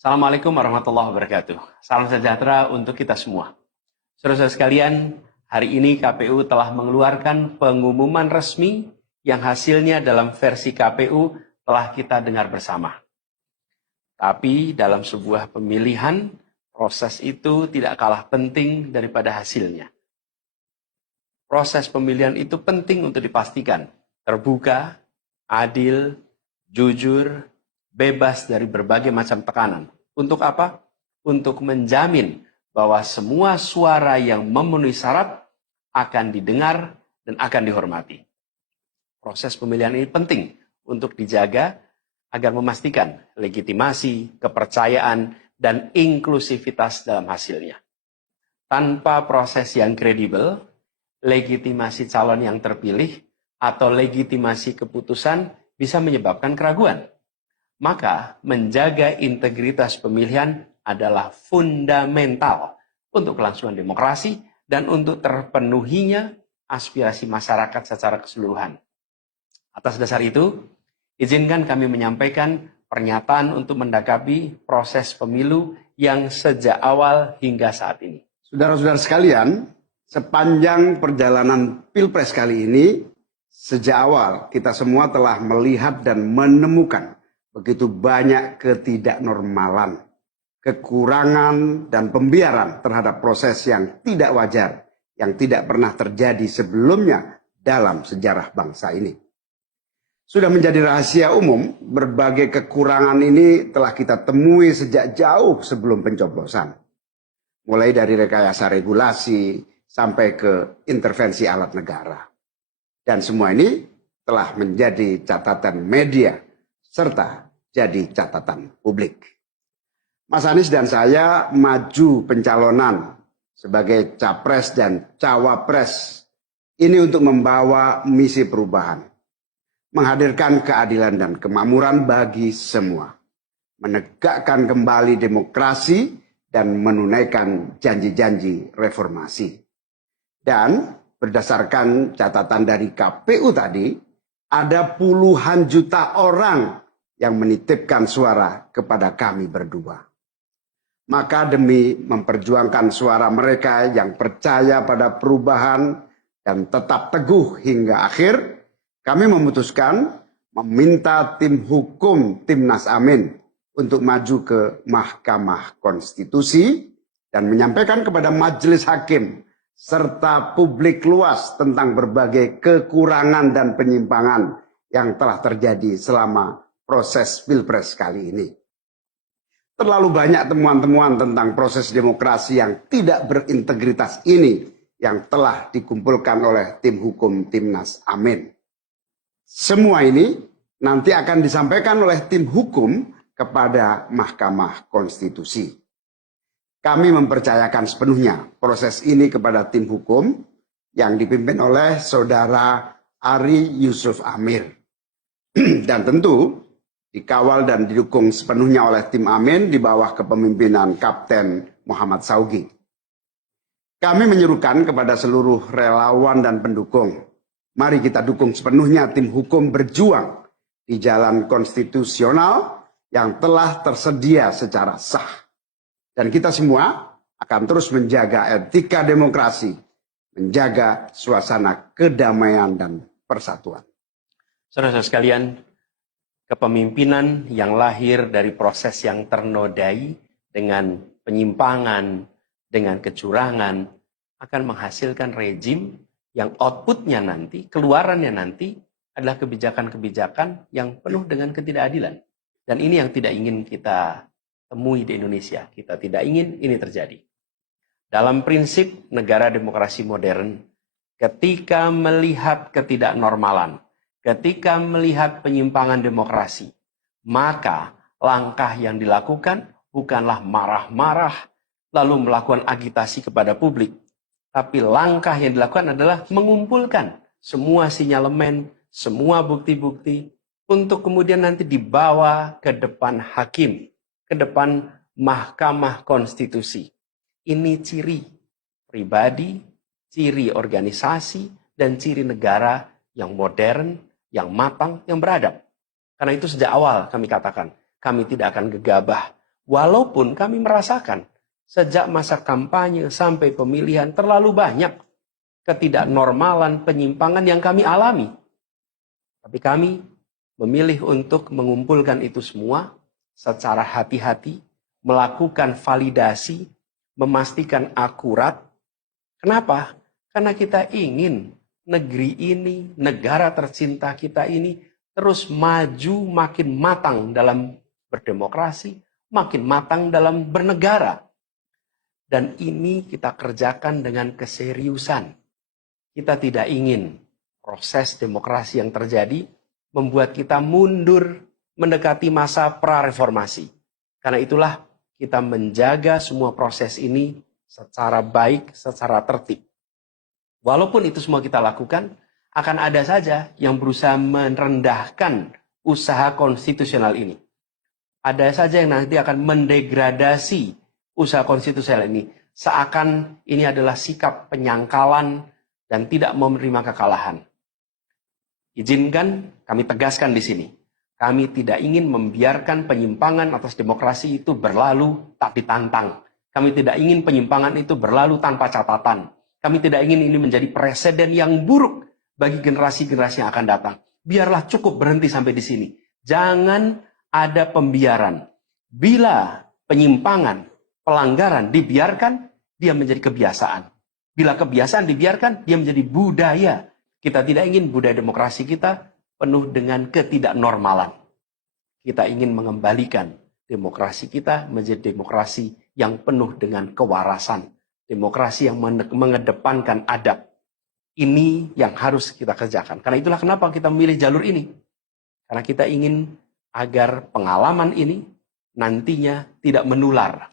Assalamualaikum warahmatullahi wabarakatuh. Salam sejahtera untuk kita semua. Saudara-saudara sekalian, hari ini KPU telah mengeluarkan pengumuman resmi yang hasilnya dalam versi KPU telah kita dengar bersama. Tapi dalam sebuah pemilihan, proses itu tidak kalah penting daripada hasilnya. Proses pemilihan itu penting untuk dipastikan terbuka, adil, jujur, bebas dari berbagai macam tekanan. Untuk apa? Untuk menjamin bahwa semua suara yang memenuhi syarat akan didengar dan akan dihormati. Proses pemilihan ini penting untuk dijaga agar memastikan legitimasi, kepercayaan, dan inklusivitas dalam hasilnya. Tanpa proses yang kredibel, legitimasi calon yang terpilih atau legitimasi keputusan bisa menyebabkan keraguan. Maka menjaga integritas pemilihan adalah fundamental untuk kelangsungan demokrasi dan untuk terpenuhinya aspirasi masyarakat secara keseluruhan. Atas dasar itu, izinkan kami menyampaikan pernyataan untuk mendakapi proses pemilu yang sejak awal hingga saat ini. Saudara-saudara sekalian, sepanjang perjalanan Pilpres kali ini, sejak awal kita semua telah melihat dan menemukan begitu banyak ketidaknormalan, kekurangan, dan pembiaran terhadap proses yang tidak wajar, yang tidak pernah terjadi sebelumnya dalam sejarah bangsa ini. Sudah menjadi rahasia umum, berbagai kekurangan ini telah kita temui sejak jauh sebelum pencoblosan. Mulai dari rekayasa regulasi sampai ke intervensi alat negara. Dan semua ini telah menjadi catatan media serta jadi catatan publik. Mas Anies dan saya maju pencalonan sebagai capres dan cawapres ini untuk membawa misi perubahan, menghadirkan keadilan dan kemakmuran bagi semua, menegakkan kembali demokrasi dan menunaikan janji-janji reformasi. Dan berdasarkan catatan dari KPU tadi, ada puluhan juta orang yang menitipkan suara kepada kami berdua. Maka demi memperjuangkan suara mereka yang percaya pada perubahan dan tetap teguh hingga akhir, kami memutuskan meminta tim hukum Timnas Amin untuk maju ke Mahkamah Konstitusi dan menyampaikan kepada majelis hakim serta publik luas tentang berbagai kekurangan dan penyimpangan yang telah terjadi selama proses Pilpres kali ini. Terlalu banyak temuan-temuan tentang proses demokrasi yang tidak berintegritas ini yang telah dikumpulkan oleh tim hukum Timnas Amin. Semua ini nanti akan disampaikan oleh tim hukum kepada Mahkamah Konstitusi. Kami mempercayakan sepenuhnya proses ini kepada tim hukum yang dipimpin oleh Saudara Ari Yusuf Amir. Dan tentu dikawal dan didukung sepenuhnya oleh tim Amin di bawah kepemimpinan Kapten Muhammad Saugi. Kami menyerukan kepada seluruh relawan dan pendukung, mari kita dukung sepenuhnya tim hukum berjuang di jalan konstitusional yang telah tersedia secara sah. Dan kita semua akan terus menjaga etika demokrasi, menjaga suasana kedamaian dan persatuan. Saudara-saudara sekalian, kepemimpinan yang lahir dari proses yang ternodai dengan penyimpangan, dengan kecurangan, akan menghasilkan rejim yang outputnya nanti, keluarannya nanti adalah kebijakan-kebijakan yang penuh dengan ketidakadilan. Dan ini yang tidak ingin kita temui di Indonesia. Kita tidak ingin ini terjadi. Dalam prinsip negara demokrasi modern, ketika melihat ketidaknormalan, ketika melihat penyimpangan demokrasi, maka langkah yang dilakukan bukanlah marah-marah lalu melakukan agitasi kepada publik. Tapi langkah yang dilakukan adalah mengumpulkan semua sinyalemen, semua bukti-bukti untuk kemudian nanti dibawa ke depan hakim, ke depan Mahkamah Konstitusi. Ini ciri pribadi, ciri organisasi, dan ciri negara yang modern, yang matang, yang beradab. Karena itu sejak awal kami katakan, kami tidak akan gegabah Walaupun kami merasakan sejak masa kampanye sampai pemilihan terlalu banyak ketidaknormalan, penyimpangan yang kami alami. Tapi kami memilih untuk mengumpulkan itu semua secara hati-hati, melakukan validasi, memastikan akurat. Kenapa? Karena kita ingin negeri ini, negara tercinta kita ini terus maju makin matang dalam berdemokrasi, makin matang dalam bernegara. Dan ini kita kerjakan dengan keseriusan. Kita tidak ingin proses demokrasi yang terjadi membuat kita mundur mendekati masa prareformasi. Karena itulah kita menjaga semua proses ini secara baik, secara tertib. Walaupun itu semua kita lakukan, akan ada saja yang berusaha merendahkan usaha konstitusional ini. Ada saja yang nanti akan mendegradasi usaha konstitusional ini. Seakan ini adalah sikap penyangkalan dan tidak mau menerima kekalahan. Izinkan kami tegaskan di sini. Kami tidak ingin membiarkan penyimpangan atas demokrasi itu berlalu tak ditantang. Kami tidak ingin penyimpangan itu berlalu tanpa catatan. Kami tidak ingin ini menjadi presiden yang buruk bagi generasi-generasi yang akan datang. Biarlah cukup berhenti sampai di sini. Jangan ada pembiaran. Bila penyimpangan, pelanggaran dibiarkan, dia menjadi kebiasaan. Bila kebiasaan dibiarkan, dia menjadi budaya. Kita tidak ingin budaya demokrasi kita penuh dengan ketidaknormalan. Kita ingin mengembalikan demokrasi kita menjadi demokrasi yang penuh dengan kewarasan. Demokrasi yang mengedepankan adab. Ini yang harus kita kerjakan. Karena itulah kenapa kita memilih jalur ini. Karena kita ingin agar pengalaman ini nantinya tidak menular.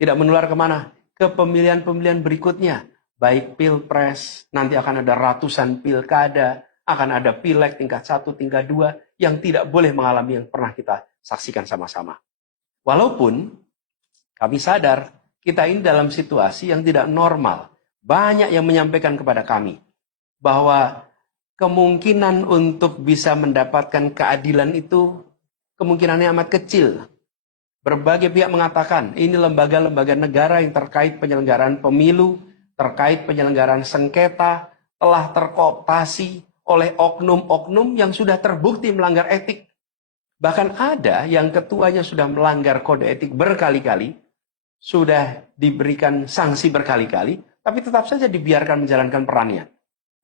Tidak menular kemana? Ke pemilihan-pemilihan berikutnya. Baik pilpres, nanti akan ada ratusan pilkada, akan ada pileg tingkat 1, tingkat 2, yang tidak boleh mengalami yang pernah kita saksikan sama-sama. Walaupun kami sadar, kita ini dalam situasi yang tidak normal. Banyak yang menyampaikan kepada kami, bahwa kemungkinan untuk bisa mendapatkan keadilan itu, kemungkinannya amat kecil. Berbagai pihak mengatakan, ini lembaga-lembaga negara yang terkait penyelenggaraan pemilu, terkait penyelenggaraan sengketa, telah terkooptasi oleh oknum-oknum yang sudah terbukti melanggar etik. Bahkan ada yang ketuanya sudah melanggar kode etik berkali-kali, sudah diberikan sanksi berkali-kali, tapi tetap saja dibiarkan menjalankan perannya.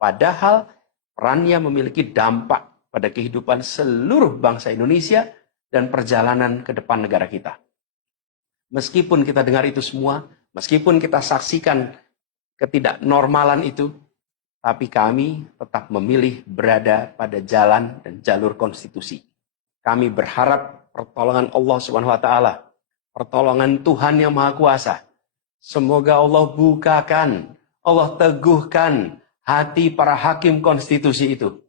Padahal perannya memiliki dampak pada kehidupan seluruh bangsa Indonesia dan perjalanan ke depan negara kita. Meskipun kita dengar itu semua, meskipun kita saksikan ketidaknormalan itu, tapi kami tetap memilih berada pada jalan dan jalur konstitusi. Kami berharap pertolongan Allah Subhanahu wa taala, pertolongan Tuhan yang Maha Kuasa. Semoga Allah bukakan, Allah teguhkan hati para hakim konstitusi itu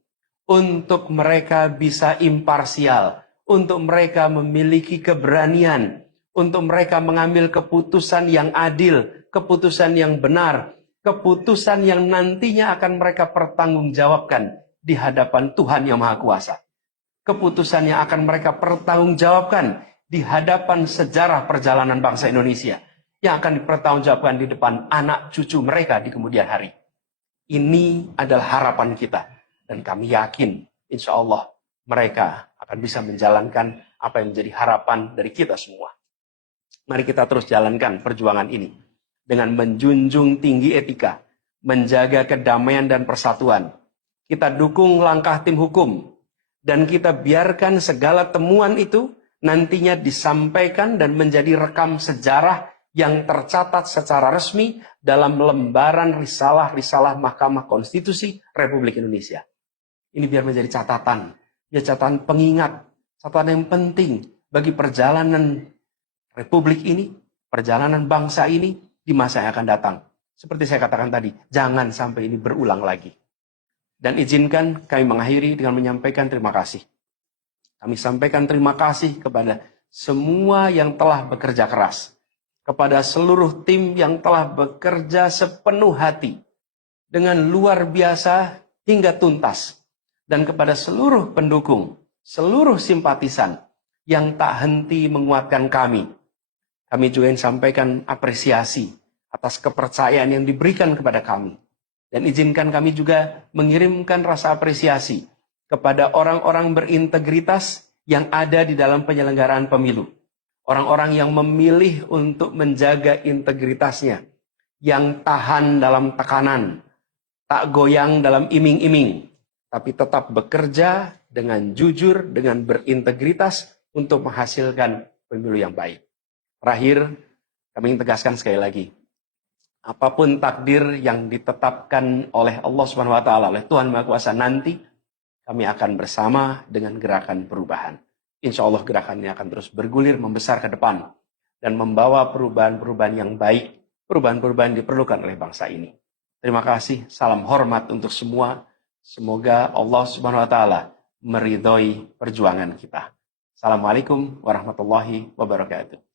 untuk mereka bisa imparsial, untuk mereka memiliki keberanian, untuk mereka mengambil keputusan yang adil, keputusan yang benar, keputusan yang nantinya akan mereka pertanggungjawabkan di hadapan Tuhan yang Maha Kuasa. Keputusan yang akan mereka pertanggungjawabkan di hadapan sejarah perjalanan bangsa Indonesia, yang akan dipertanggungjawabkan di depan anak cucu mereka di kemudian hari. Ini adalah harapan kita, dan kami yakin insya Allah mereka akan bisa menjalankan apa yang menjadi harapan dari kita semua. Mari kita terus jalankan perjuangan ini dengan menjunjung tinggi etika, menjaga kedamaian dan persatuan. Kita dukung langkah tim hukum, dan kita biarkan segala temuan itu nantinya disampaikan dan menjadi rekam sejarah yang tercatat secara resmi dalam lembaran risalah-risalah Mahkamah Konstitusi Republik Indonesia. Ini biar menjadi catatan, ya catatan pengingat, catatan yang penting bagi perjalanan Republik ini, perjalanan bangsa ini di masa yang akan datang. Seperti saya katakan tadi, jangan sampai ini berulang lagi. Dan izinkan kami mengakhiri dengan menyampaikan terima kasih. Kami sampaikan terima kasih kepada semua yang telah bekerja keras, kepada seluruh tim yang telah bekerja sepenuh hati, dengan luar biasa hingga tuntas, dan kepada seluruh pendukung, seluruh simpatisan yang tak henti menguatkan kami, Kami juga ingin sampaikan apresiasi atas kepercayaan yang diberikan kepada kami. Dan izinkan kami juga mengirimkan rasa apresiasi kepada orang-orang berintegritas yang ada di dalam penyelenggaraan pemilu. Orang-orang yang memilih untuk menjaga integritasnya, yang tahan dalam tekanan, tak goyang dalam iming-iming, tapi tetap bekerja dengan jujur, dengan berintegritas untuk menghasilkan pemilu yang baik. Terakhir, kami ingin tegaskan sekali lagi, apapun takdir yang ditetapkan oleh Allah Subhanahu wa taala, oleh Tuhan Maha Kuasa nanti, kami akan bersama dengan gerakan perubahan. Insya Allah gerakan ini akan terus bergulir, membesar ke depan, dan membawa perubahan-perubahan yang baik, perubahan-perubahan yang diperlukan oleh bangsa ini. Terima kasih, salam hormat untuk semua. Semoga Allah Subhanahu wa taala meridhoi perjuangan kita. Assalamualaikum warahmatullahi wabarakatuh.